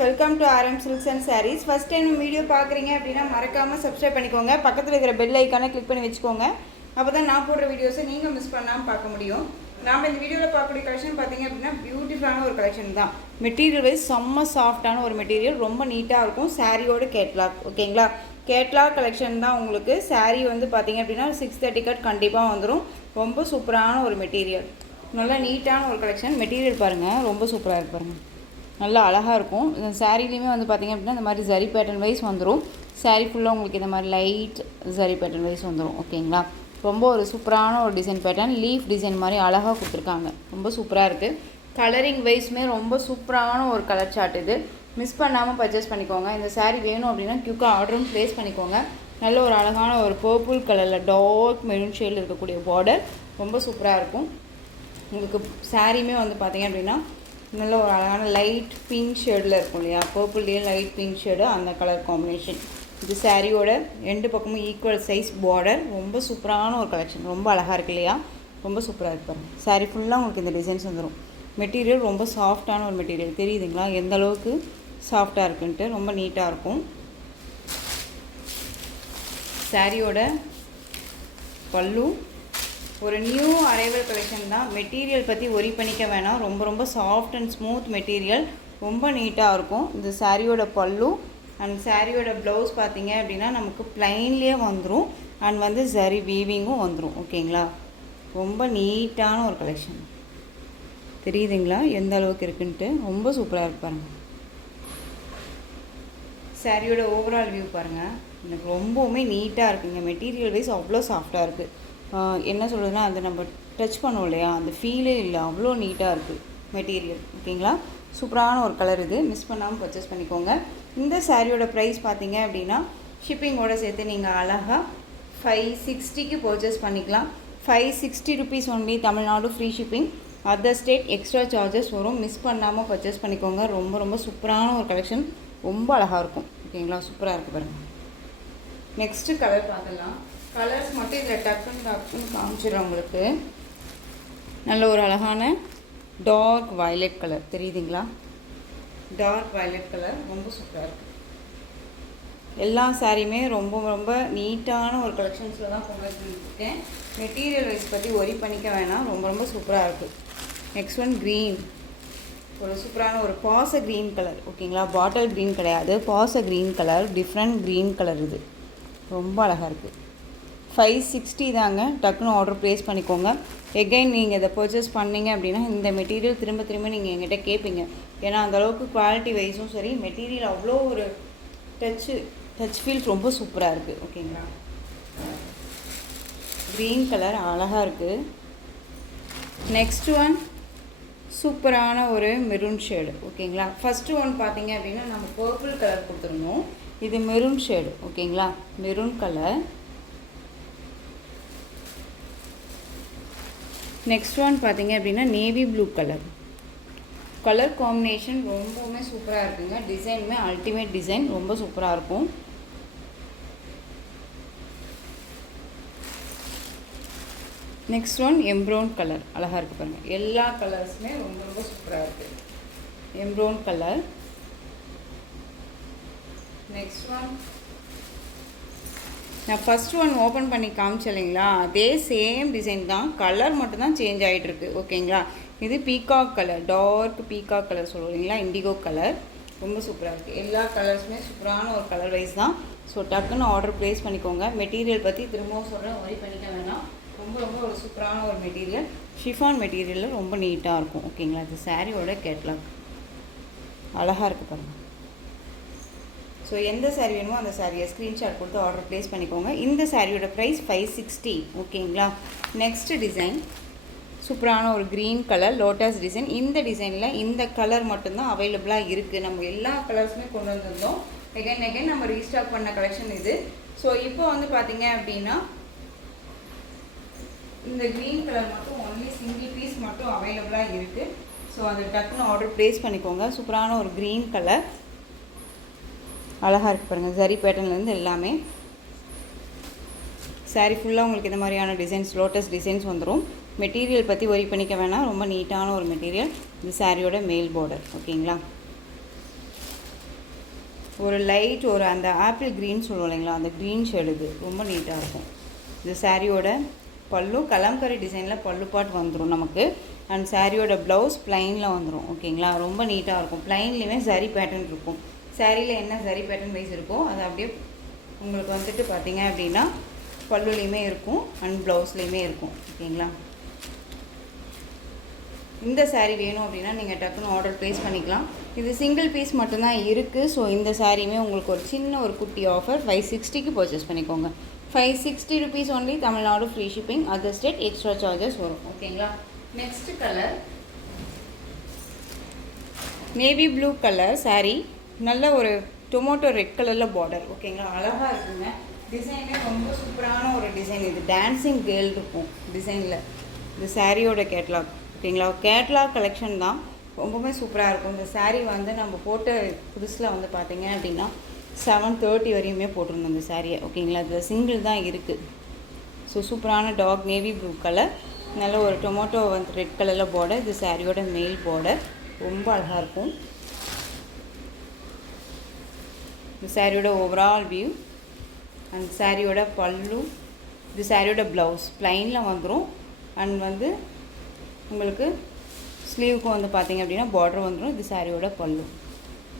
Welcome to RM Silks and Sarees. First time video பார்க்குறீங்க அப்படின்னா மறக்காமல் சப்ஸ்கிரைப் பண்ணிக்கோங்க. பக்கத்தில் இருக்கிற பெல் ஐக்கானை கிளிக் பண்ணி வச்சுக்கோங்க. அப்போ தான் நான் போடுற வீடியோஸை நீங்கள் மிஸ் பண்ணாமல் பார்க்க முடியும். நாம் இந்த வீடியோவில் பார்க்கக்கூடிய கலெக்ஷன் பார்த்தீங்க அப்படின்னா பியூட்டிஃபுல்லான ஒரு கலெக்ஷன் தான். மெட்டீரியல் வைஸ் செம்ம சாஃப்டான ஒரு மெட்டீரியல், ரொம்ப நீட்டாக இருக்கும். சாரியோட கேட்லாக், ஓகேங்களா? கேட்லாக் கலெக்ஷன் தான் உங்களுக்கு. சாரீ வந்து பார்த்தீங்க அப்படின்னா 630 கட் கண்டிப்பாக வந்துடும். ரொம்ப சூப்பரான ஒரு மெட்டீரியல், நல்லா நீட்டான ஒரு கலெக்ஷன். மெட்டீரியல் பாருங்கள், ரொம்ப சூப்பராக இருக்குது பாருங்கள், நல்லா அழகாக இருக்கும். இந்த சாரீலையுமே வந்து பார்த்திங்க அப்படின்னா இந்த மாதிரி ஜரி பேட்டர்ன் வைஸ் வந்துடும். சாரீ ஃபுல்லாக உங்களுக்கு இந்த மாதிரி லைட் ஜரி பேட்டர்ன் வைஸ் வந்துடும், ஓகேங்களா? ரொம்ப ஒரு சூப்பரான ஒரு டிசைன் பேட்டர்ன், லீஃப் டிசைன் மாதிரி அழகாக கொடுத்துருக்காங்க. ரொம்ப சூப்பராக இருக்குது. கலரிங் வைஸுமே ரொம்ப சூப்பரான ஒரு கலர் சார்ட். இது மிஸ் பண்ணாமல் பர்ச்சேஸ் பண்ணிக்கோங்க. இந்த சாரீ வேணும் அப்படின்னா க்யூக்காக ஆர்டரும் ப்ளேஸ் பண்ணிக்கோங்க. நல்ல ஒரு அழகான ஒரு பர்பிள் கலரில் டார்க் மெரூன் ஷேடில் இருக்கக்கூடிய பார்டர் ரொம்ப சூப்பராக இருக்கும். உங்களுக்கு சாரீமே வந்து பார்த்திங்க அப்படின்னா நல்ல ஒரு அழகான லைட் பிங்க் ஷேடில் இருக்கும் இல்லையா, பர்பிள்லேயே லைட் பிங்க் ஷேடு, அந்த கலர் காம்பினேஷன். இது சாரியோட 2 பக்கமும் ஈக்குவல் சைஸ் பார்டர். ரொம்ப சூப்பரான ஒரு கலெக்ஷன், ரொம்ப அழகாக இருக்குது இல்லையா? ரொம்ப சூப்பராக இருக்கு பாருங்கள். சாரீ ஃபுல்லாக உங்களுக்கு இந்த டிசைன்ஸ் வந்துடும். மெட்டீரியல் ரொம்ப சாஃப்டான ஒரு மெட்டீரியல், தெரியுதுங்களா எந்த அளவுக்கு சாஃப்டாக இருக்குன்ட்டு? ரொம்ப நீட்டாக இருக்கும். சாரியோட பல்லு ஒரு நியூ அரைவல் கலெக்ஷன் தான். மெட்டீரியல் பற்றி ஒரி பண்ணிக்க வேணாம், ரொம்ப ரொம்ப சாஃப்ட் அண்ட் ஸ்மூத் மெட்டீரியல், ரொம்ப நீட்டாக இருக்கும். இந்த சாரியோட பல்லு அண்ட் சாரியோட ப்ளவுஸ் பார்த்தீங்க அப்படின்னா நமக்கு ப்ளைன்லேயே வந்துடும் அண்ட் வந்து சரி வீவிங்கும் வந்துடும், ஓகேங்களா? ரொம்ப நீட்டான ஒரு கலெக்ஷன், தெரியுதுங்களா எந்த அளவுக்கு இருக்குன்ட்டு? ரொம்ப சூப்பராக இருக்கு பாருங்கள். சாரியோட ஓவரால் வியூ பாருங்கள், எனக்கு ரொம்பவுமே நீட்டாக இருக்குங்க. மெட்டீரியல் வைஸ் அவ்வளோ சாஃப்டாக இருக்குது. என்ன சொல்கிறதுனா அது நம்ம டச் பண்ணோம் இல்லையா, அந்த ஃபீலே இல்லை, அவ்வளோ நீட்டாக இருக்குது மெட்டீரியல், ஓகேங்களா? சூப்பரான ஒரு கலர். இது மிஸ் பண்ணாமல் பர்ச்சேஸ் பண்ணிக்கோங்க. இந்த சாரியோட ப்ரைஸ் பார்த்தீங்க அப்படின்னா ஷிப்பிங்கோடு சேர்த்து நீங்கள் அழகாக 560க்கு பர்ச்சேஸ் பண்ணிக்கலாம். 560 rupees only, Tamil Nadu free shipping. Other state extra charges வரும். மிஸ் பண்ணாமல் பர்ச்சேஸ் பண்ணிக்கோங்க. ரொம்ப ரொம்ப சூப்பரான ஒரு கலெக்ஷன், ரொம்ப அழகாக இருக்கும், ஓகேங்களா? சூப்பராக இருக்குது பாருங்கள். நெக்ஸ்ட்டு கலர் பார்த்துடலாம். கலர்ஸ் மட்டும் இதில் டக்குன்னு காமிச்சிடும் உங்களுக்கு. நல்ல ஒரு அழகான டார்க் வயலட் கலர், தெரியுதுங்களா? டார்க் வயலட் கலர் ரொம்ப சூப்பராக இருக்குது. எல்லா சாரியுமே ரொம்ப ரொம்ப நீட்டான ஒரு கலெக்ஷன்ஸில் தான் கொண்டு வந்துருக்கேன். மெட்டீரியல் வைஸ் பற்றி ஒரி பண்ணிக்க வேணாம், ரொம்ப ரொம்ப சூப்பராக இருக்குது. நெக்ஸ்ட் ஒன் க்ரீன், ஒரு சூப்பரான ஒரு பாச க்ரீன் கலர், ஓகேங்களா? பாட்டில் க்ரீன் கிடையாது, பாச green colour, different green colour. இது ரொம்ப அழகாக இருக்குது. 560 தாங்க. டக்குன்னு ஆர்டர் ப்ளேஸ் பண்ணிக்கோங்க. எகைன் நீங்கள் இதை பர்ச்சேஸ் பண்ணிங்க அப்படின்னா இந்த மெட்டீரியல் திரும்ப திரும்ப நீங்கள் எங்கிட்ட கேட்பீங்க. ஏன்னா அந்தளவுக்கு குவாலிட்டி வைஸும் சரி, மெட்டீரியல் அவ்வளோ ஒரு டச் ஃபீல்ஸ் ரொம்ப சூப்பராக இருக்குது, ஓகேங்களா? க்ரீன் கலர் அழகாக இருக்குது. நெக்ஸ்ட் ஒன் சூப்பரான ஒரு மெரூன் ஷேடு, ஓகேங்களா? ஃபஸ்ட்டு ஒன் பார்த்தீங்க அப்படின்னா நம்ம பர்பிள் கலர் கொடுத்துருந்தோம். இது மெரூன் ஷேடு, ஓகேங்களா? Maroon colour. நெக்ஸ்ட் ஒன் பார்த்தீங்க அப்படின்னா navy blue colour. Colour combination ரொம்பவுமே சூப்பராக இருக்குங்க. டிசைனுமே அல்டிமேட் டிசைன், ரொம்ப சூப்பராக இருக்கும். நெக்ஸ்ட் ஒன் எம்ப்ரௌன் கலர், அழகாக இருக்குது பாருங்கள். எல்லா கலர்ஸுமே ரொம்ப ரொம்ப சூப்பராக இருக்குது. எம்ப்ரௌன் கலர். நெக்ஸ்ட் ஒன் நான் ஃபஸ்ட் ஒன் ஓப்பன் பண்ணி காமிச்சேன் இல்லைங்களா, அதே சேம் டிசைன் தான், கலர் மட்டும்தான் சேஞ்ச் ஆகிட்டுருக்கு, ஓகேங்களா? இது peacock colour, dark peacock colour சொல்லுவோம் இல்லைங்களா, இண்டிகோ கலர். ரொம்ப சூப்பராக இருக்குது. எல்லா கலர்ஸுமே சூப்பரான ஒரு கலர் வைஸ் தான். ஸோ டக்குன்னு ஆர்டர் ப்ளேஸ் பண்ணிக்கோங்க. மெட்டீரியல் பற்றி திரும்பவும் சொல்கிறேன், ஒரி பண்ணிக்க வேணாம். ரொம்ப ரொம்ப ஒரு சூப்பரான ஒரு மெட்டீரியல், ஷிஃபான் மெட்டீரியலில் ரொம்ப நீட்டாக இருக்கும், ஓகேங்களா? இது சாரியோட கேட்லாக் அழகாக இருக்குது பாருங்கள். ஸோ எந்த சாரீ வேணுமோ அந்த சாரியை ஸ்க்ரீன்ஷாட் கொடுத்து ஆர்டர் ப்ளேஸ் பண்ணிக்கோங்க. இந்த சாரியோட ப்ரைஸ் 560, ஓகேங்களா? நெக்ஸ்ட் டிசைன் சூப்பரான ஒரு க்ரீன் கலர் லோட்டஸ் டிசைன். இந்த டிசைனில் இந்த கலர் மட்டும்தான் அவைலபிளாக இருக்குது. நம்ம எல்லா கலர்ஸுமே கொண்டு வந்திருந்தோம். எகைன் நம்ம ரீஸ்டாக் பண்ண கலெக்ஷன் இது. ஸோ இப்போ வந்து பார்த்தீங்க அப்படின்னா இந்த க்ரீன் கலர் மட்டும் ஒன்லி சிங்கிள் பீஸ் மட்டும் அவைலபிளாக இருக்குது. ஸோ அது டக்குன்னு ஆர்டர் ப்ளேஸ் பண்ணிக்கோங்க. சூப்பரான ஒரு க்ரீன் கலர், அழகாக இருக்குது பாருங்கள். ஜரி பேட்டர்ன்லேருந்து எல்லாமே சாரீ ஃபுல்லாக உங்களுக்கு இந்த மாதிரியான டிசைன்ஸ், லோட்டஸ் டிசைன்ஸ் வந்துடும். மெட்டீரியல் பற்றி ஒரி பண்ணிக்க வேணாம், ரொம்ப நீட்டான ஒரு மெட்டீரியல். இது சாரியோட மேல் பார்டர், ஓகேங்களா? ஒரு லைட் ஒரு அந்த ஆப்பிள் க்ரீன் சொல்லுவோம் இல்லைங்களா, அந்த க்ரீன் ஷேடு இது ரொம்ப நீட்டாக இருக்கும். இது சாரியோட பல்லு கலம்கரி டிசைனில் பல்லு பாட் வந்துடும் நமக்கு. அண்ட் சாரியோட ப்ளவுஸ் ப்ளைனில் வந்துடும். ஓகேங்களா, ரொம்ப நீட்டாக இருக்கும். ப்ளைன்லேயுமே சரி பேட்டர்ன் இருக்கும். சாரியில் என்ன சரி பேட்டர்ன் வைஸ் இருக்கோ அது அப்படியே உங்களுக்கு வந்துட்டு பார்த்தீங்க அப்படின்னா பல்லுலேயுமே இருக்கும் அண்ட் ப்ளவுஸ்லேயுமே இருக்கும். ஓகேங்களா, இந்த சாரீ வேணும் அப்படின்னா நீங்கள் டக்குன்னு ஆர்டர் ப்ளேஸ் பண்ணிக்கலாம். இது சிங்கிள் பீஸ் மட்டும்தான் இருக்குது. ஸோ இந்த சாரியுமே உங்களுக்கு ஒரு சின்ன ஒரு குட்டி ஆஃபர் 560க்கு பர்ச்சேஸ் பண்ணிக்கோங்க. 560 rupees only. Tamil Nadu free shipping, other state extra charges வரும். ஓகேங்களா, next colour navy blue colour sari. நல்ல ஒரு டொமேட்டோ ரெட் கலரில் பார்டர். ஓகேங்களா, அழகாக இருக்குங்க. டிசைனே ரொம்ப சூப்பரான ஒரு டிசைன். இது டான்ஸிங் கேர்ள் இருக்கும் டிசைனில். இது சாரியோட கேட்லாக். ஓகேங்களா, கேட்லாக் கலெக்ஷன் தான், ரொம்பவுமே சூப்பராக இருக்கும். இந்த சாரீ வந்து நம்ம போட்ட புதுசில் வந்து பார்த்தீங்க அப்படின்னா 730 வரையுமே போட்டிருந்தோம் இந்த சாரியை. ஓகேங்களா, இதில் சிங்கிள் தான் இருக்குது. ஸோ சூப்பரான டாக் நேவி ப்ளூ கலர், நல்ல ஒரு டொமேட்டோ வந்து ரெட் கலரில் பார்டர். இது சாரியோட மேல் பார்டர், ரொம்ப அழகாக இருக்கும். இந்த சாரியோட ஓவரால் வியூ அண்ட் சாரியோட பல்லு. இது சாரியோட ப்ளவுஸ் ப்ளைனில் வந்துடும். அண்ட் வந்து உங்களுக்கு ஸ்லீவுக்கும் வந்து பார்த்தீங்க அப்படின்னா பார்டர் வந்துடும். இது சாரியோட பல்லு.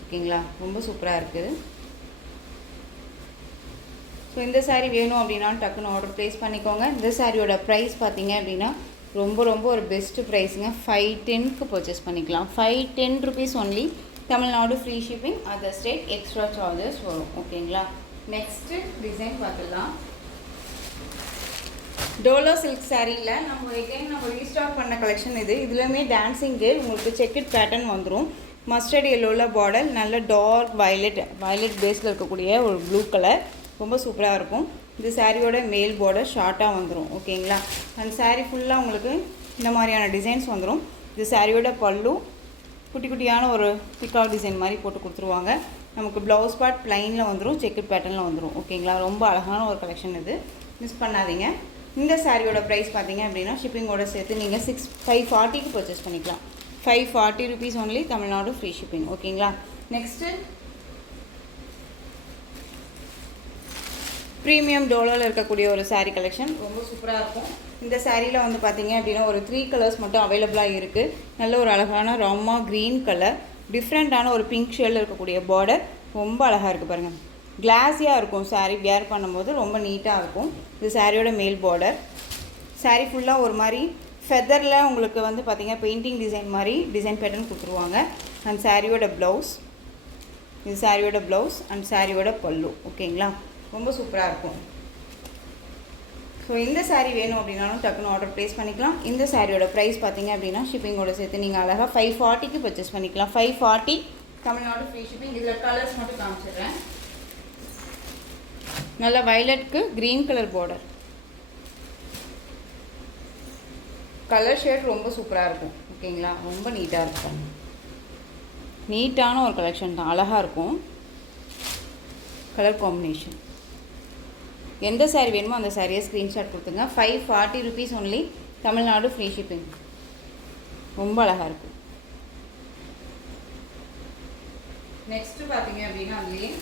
ஓகேங்களா, ரொம்ப சூப்பராக இருக்குது. ஸோ இந்த சாரீ வேணும் அப்படின்னா டக்குன்னு ஆர்டர் ப்ளேஸ் பண்ணிக்கோங்க. இந்த சாரியோட ப்ரைஸ் பார்த்தீங்க அப்படின்னா ரொம்ப ரொம்ப ஒரு பெஸ்ட்டு ப்ரைஸுங்க. 510க்கு பர்ச்சேஸ் பண்ணிக்கலாம். 510 rupees only. Tamil Nadu free shipping, other state extra charges வரும். ஓகேங்களா, நெக்ஸ்ட்டு டிசைன் பார்த்துடலாம். டோலோ சில்க் சாரியில் நம்ம ரீஸ்டாக் பண்ண கலெக்ஷன் இது. இதுலேயுமே டான்ஸிங்கு உங்களுக்கு செக்கட் பேட்டர்ன் வந்துடும். மஸ்டர்ட் எல்லோவில் பார்டர், நல்ல டார்க் வயலட் பேஸில் இருக்கக்கூடிய ஒரு ப்ளூ கலர், ரொம்ப சூப்பராக இருக்கும். இது சாரியோட மேல் பார்டர் ஷார்ட்டாக வந்துடும். ஓகேங்களா, அந்த சாரீ ஃபுல்லாக உங்களுக்கு இந்த மாதிரியான டிசைன்ஸ் வந்துடும். இது சாரியோட பல்லு குட்டி குட்டியான ஒரு பிகாக் டிசைன் மாதிரி போட்டு கொடுத்துருவாங்க. நமக்கு ப்ளவுஸ் பார்ட் ப்ளைனில் வந்துடும், செக்கட் பேட்டர்னில் வந்துடும். ஓகேங்களா, ரொம்ப அழகான ஒரு கலெக்ஷன் இது, மிஸ் பண்ணாதீங்க. இந்த சாரியோட ப்ரைஸ் பார்த்தீங்க அப்படின்னா ஷிப்பிங்கோட சேர்த்து நீங்கள் 540க்கு பர்ச்சேஸ் பண்ணிக்கலாம். 540 rupees only. Tamil Nadu free shipping. ஓகேங்களா, நெக்ஸ்ட்டு ப்ரீமியம் டோலோவில் இருக்கக்கூடிய ஒரு சாரீ கலெக்ஷன், ரொம்ப சூப்பராக இருக்கும். இந்த சாரியில் வந்து பார்த்தீங்க அப்படின்னா ஒரு 3 கலர்ஸ் மட்டும் அவைலபிளாக இருக்குது. நல்ல ஒரு அழகான ராமா க்ரீன் கலர், டிஃப்ரெண்ட்டான ஒரு பிங்க் ஷேடில் இருக்கக்கூடிய பார்டர், ரொம்ப அழகாக இருக்குது பாருங்கள். கிளாஸியாக இருக்கும் சாரீ வியர் பண்ணும்போது, ரொம்ப நீட்டாக இருக்கும். இது சாரியோட மேல் பார்டர். சாரீ ஃபுல்லாக ஒரு மாதிரி ஃபெதரில் உங்களுக்கு வந்து பார்த்திங்கன்னா பெயிண்டிங் டிசைன் மாதிரி டிசைன் பேட்டர்ன் கொடுத்துருவாங்க. அண்ட் சாரியோட ப்ளவுஸ், இது சாரியோட ப்ளவுஸ் அண்ட் சாரியோட பல்லு. ஓகேங்களா, ரொம்ப சூப்பராக இருக்கும். ஸோ இந்த சாரீ வேணும் அப்படின்னாலும் டக்குன்னு ஆர்டர் ப்ளேஸ் பண்ணிக்கலாம். இந்த சாரியோட ப்ரைஸ் பார்த்தீங்க அப்படின்னா ஷிப்பிங்கோட சேர்த்து நீங்கள் அழகாக 540க்கு பர்ச்சேஸ் பண்ணிக்கலாம். 540 தமிழ்நாடு ஃப்ரீ ஷிப்பிங். இதில் கலர்ஸ் மட்டும் காமிச்சிடுறேன். நல்ல வயலட்க்கு green colour border, colour shade ரொம்ப சூப்பராக இருக்கும். ஓகேங்களா, ரொம்ப நீட்டாக இருக்கும். நீட்டான ஒரு கலெக்ஷன் தான், அழகாக இருக்கும் கலர் காம்பினேஷன். எந்த சாரீ வேணுமோ அந்த சாரியை ஸ்க்ரீன்ஷாட் கொடுத்துங்க. 540 rupees only. Tamil Nadu free shipping. ரொம்ப அழகாக இருக்கும். நெக்ஸ்ட்டு பார்த்தீங்க அப்படின்னா அதுலேயே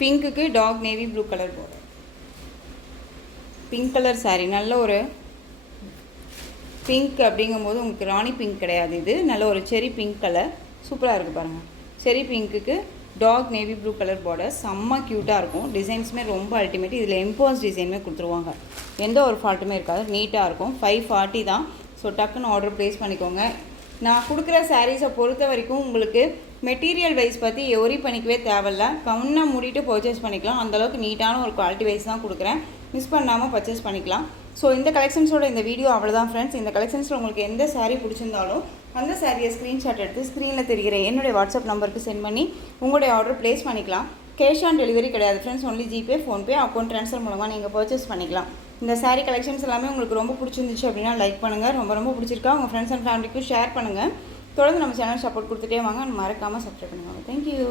பிங்க்குக்கு dark navy blue colour border, pink colour sari. நல்ல ஒரு பிங்க் அப்படிங்கும்போது உங்களுக்கு ராணி பிங்க் கிடையாது, இது நல்ல ஒரு செரி பிங்க் கலர், சூப்பராக இருக்குது பாருங்கள். செரி பிங்க்குக்கு dark navy blue colour border, செம்ம க்யூட்டாக இருக்கும். டிசைன்ஸுமே ரொம்ப அல்டிமேட். இதில் எம்போஸ் டிசைனுமே கொடுத்துருவாங்க, எந்த ஒரு ஃபால்ட்டுமே இருக்காது, நீட்டாக இருக்கும். 540 தான். ஸோ டக்குன்னு ஆர்டர் ப்ளேஸ் பண்ணிக்கோங்க. நான் கொடுக்குற சாரீஸை பொறுத்த வரைக்கும் உங்களுக்கு மெட்டீரியல் வைஸ் பற்றி ஒரி பண்ணிக்கவே தேவையில்ல, கவுன்னா மூடிட்டு பர்ச்சேஸ் பண்ணிக்கலாம். அந்தளவுக்கு நீட்டான ஒரு குவாலிட்டி வைஸ் தான் கொடுக்குறேன், மிஸ் பண்ணாமல் பர்ச்சேஸ் பண்ணிக்கலாம். ஸோ இந்த கலெக்ஷன்ஸோட இந்த வீடியோ அவ்வளோதான் ஃப்ரெண்ட்ஸ். இந்த கலெக்ஷன்ஸில் உங்களுக்கு எந்த சாரீ பிடிச்சிருந்தாலும் அந்த சாரியை ஸ்க்ரீன்ஷாட் எடுத்து ஸ்க்ரீனில் தெரிகிற என்னுடைய வாட்ஸ்அப் நம்பருக்கு சென்ட் பண்ணி உங்களுடைய ஆர்டர் ப்ளேஸ் பண்ணிக்கலாம். கேஷ் ஆன் டெலிவரி கிடையாது friends, only GPay, PhonePe, account transfer மூலமாக நீங்கள் பர்ச்சேஸ் பண்ணிக்கலாம். இந்த சாரீ கலெக்ஷன்ஸ் எல்லாமே உங்களுக்கு ரொம்ப பிடிச்சிருந்துச்சு அப்படின்னா லைக் பண்ணுங்கள். ரொம்ப பிடிச்சிருக்கா உங்கள் ஃப்ரெண்ட்ஸ் அண்ட் ஃபேமிலிக்கும் ஷேர் பண்ணுங்கள். தொடர்ந்து நம்ம சேனல் சப்போர்ட் கொடுத்துட்டே வாங்க. மறக்காமல் சப்ஸ்கிரைப் பண்ணுவாங்க. தேங்க்யூ.